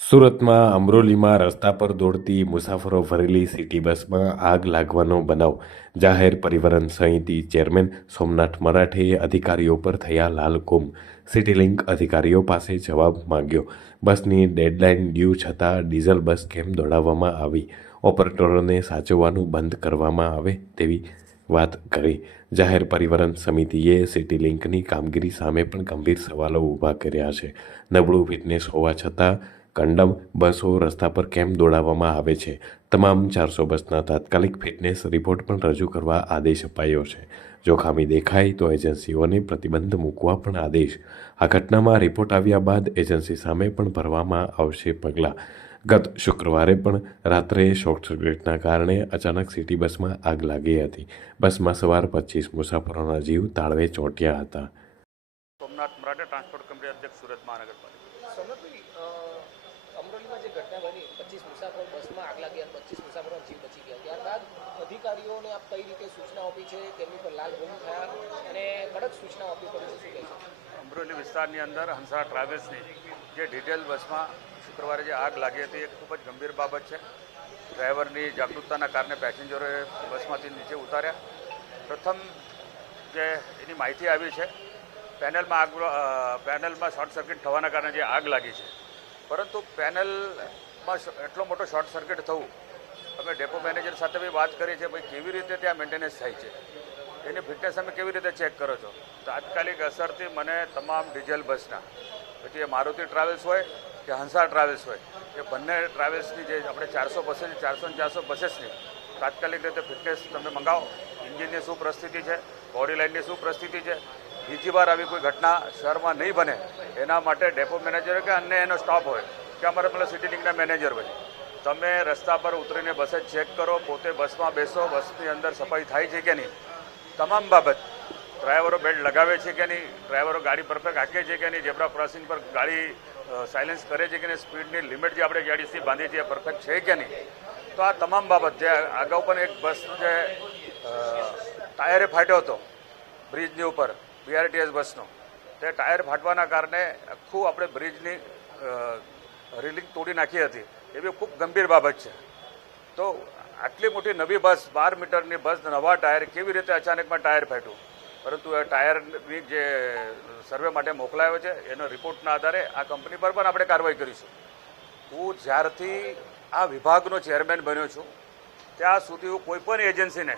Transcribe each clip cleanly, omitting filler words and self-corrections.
સુરતમાં અમરોલીમાં રસ્તા પર દોડતી મુસાફરો ભરેલી સિટી બસમાં આગ લાગવાનો બનાવ. જાહેર પરિવહન સમિતિ ચેરમેન સોમનાથ મરાઠેએ અધિકારીઓ પર થયા લાલઘૂમ. સિટી લિંક અધિકારીઓ પાસે જવાબ માંગ્યો. બસની ડેડલાઇન ડ્યુ છતાં ડીઝલ બસ કેમ દોડાવવામાં આવી? ઓપરેટરોને સાચવવાનું બંધ કરવામાં આવે તેવી વાત કરી. જાહેર પરિવહન સમિતિએ સિટી લિંકની કામગીરી સામે પણ ગંભીર સવાલો ઊભા કર્યા છે. નબળું ફિટનેસ હોવા છતાં કંડમ બસો રસ્તા પર કેમ દોડાવવામાં આવે છે? તમામ 400 બસના તાત્કાલિક ફિટનેસ રિપોર્ટ પણ રજૂ કરવા આદેશ અપાયો છે. જો ખામી દેખાય તો એજન્સીઓને પ્રતિબંધ મૂકવા પણ આદેશ. આ ઘટનામાં રિપોર્ટ આવ્યા બાદ એજન્સી સામે પણ ભરવામાં આવશે પગલાં. ગત શુક્રવારે પણ રાત્રે શોર્ટ સર્કિટના કારણે અચાનક સિટી બસમાં આગ લાગી હતી. બસમાં સવાર 25 મુસાફરોના જીવ તાળવે ચોંટ્યા હતા. સોમનાથ મરાઠે ટ્રાન્સપોર્ટ કંપની અધ્યક્ષ સુરત મહાનગરપાલિકા. સોમનાથભાઈ, અમરોલીમાં જે ઘટના બની 25 મુસાફરો બસમાં આગ લાગી અને 25 મુસાફરોના જીવ બચી ગયા, ત્યારબાદ અધિકારીઓને આપ કઈ રીતે સૂચનાઓ આપી છે, તેમની પર લાલઘૂમ થયા અને કડક સૂચનાઓ આપવી પડી છે, શું કહે છે? અમરોલી વિસ્તારની અંદર હંસા ટ્રાવેલ્સની જે ડિટેલ બસમાં શુક્રવારે જે આગ લાગી હતી એ ખૂબ જ ગંભીર બાબત છે. ડ્રાઈવરની જાગૃતતાના કારણે પેસેન્જરોએ બસમાંથી નીચે ઉતાર્યા. પ્રથમ જે એની માહિતી આવી છે, પેનલમાં શોર્ટ સર્કિટ થવાના કારણે જે આગ લાગી છે, પરંતુ પેનલમાં એટલો મોટો શોર્ટ સર્કિટ થવું, અમે ડેપો મેનેજર સાથે બી વાત કરી છે, ભાઈ કેવી રીતે ત્યાં મેન્ટેનન્સ થાય છે, એની ફિટનેસ અમે કેવી રીતે ચેક કરો છો? તાત્કાલિક અસરથી મને તમામ ડીઝલ બસના, પછી એ મારુતિ ટ્રાવેલ્સ હોય કે હંસા ટ્રાવેલ્સ હોય, એ બંને ટ્રાવેલ્સની જે આપણે 400 બસો છે, 400 ને 400 બસેસની તાત્કાલિક રીતે ફિટનેસ તમે મંગાવો. એન્જિનની શું પરિસ્થિતિ છે, બોડી લાઇનની શું પરિસ્થિતિ છે, બીજી વાર આવી કોઈ ઘટના શહેરમાં નહીં બને એના માટે ડેપો મેનેજર કે અન્ય એનો સ્ટાફ હોય કે અમારા પેલા સિટી લિંકના મેનેજર હોય, તમે રસ્તા પર ઉતરીને બસે ચેક કરો, પોતે બસમાં બેસો, બસની અંદર સફાઈ થાય છે કે નહીં, તમામ બાબત. ડ્રાઈવરો બેલ્ટ લગાવે છે કે નહીં, ડ્રાઈવરો ગાડી પરફેક્ટ હાંકે છે કે નહીં, ઝેબ્રા ક્રોસિંગ પર ગાડી સાયલેન્સ કરે છે કે નહીં, સ્પીડની લિમિટ જે આપણે ગાડીથી બાંધી છે એ પરફેક્ટ છે કે નહીં. તો આ તમામ બાબત જે અગાઉ પણ એક બસ જે ટાયરે ફાટ્યો હતો બ્રિજની ઉપર, BRTS બસનો, તે ટાયર ફાટવાના કારણે આખું આપણે બ્રિજની રેલિંગ તોડી નાખી હતી, એ બી ખૂબ ગંભીર બાબત છે. તો આટલી મોટી નવી બસ, 12 મીટરની બસ, નવા ટાયર, કેવી રીતે અચાનકમાં ટાયર ફાટ્યું? પરંતુ એ ટાયરની જે સર્વે માટે મોકલાયો છે એનો રિપોર્ટના આધારે આ કંપની પર પણ આપણે કાર્યવાહી કરીશું. હું જ્યારથી આ વિભાગનો ચેરમેન બન્યો છું ત્યાં સુધી હું કોઈ પણ એજન્સીને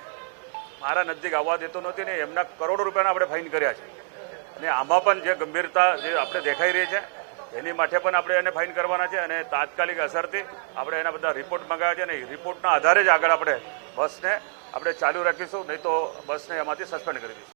મારા નજીક આવવા દેતો નથી ને એમના કરોડો રૂપિયાના આપણે ફાઇન કર્યા છે. અને આમાં પણ જે ગંભીરતા જે આપણે દેખાઈ રહી છે એની માટે પણ આપણે એને ફાઇન કરવાના છે અને તાત્કાલિક અસરથી આપણે એના બધા રિપોર્ટ મંગાવ્યા છે અને એ રિપોર્ટના આધારે જ આગળ આપણે બસને આપણે ચાલુ રાખીશું, નહીં તો બસને એમાંથી સસ્પેન્ડ કરી દઈશું.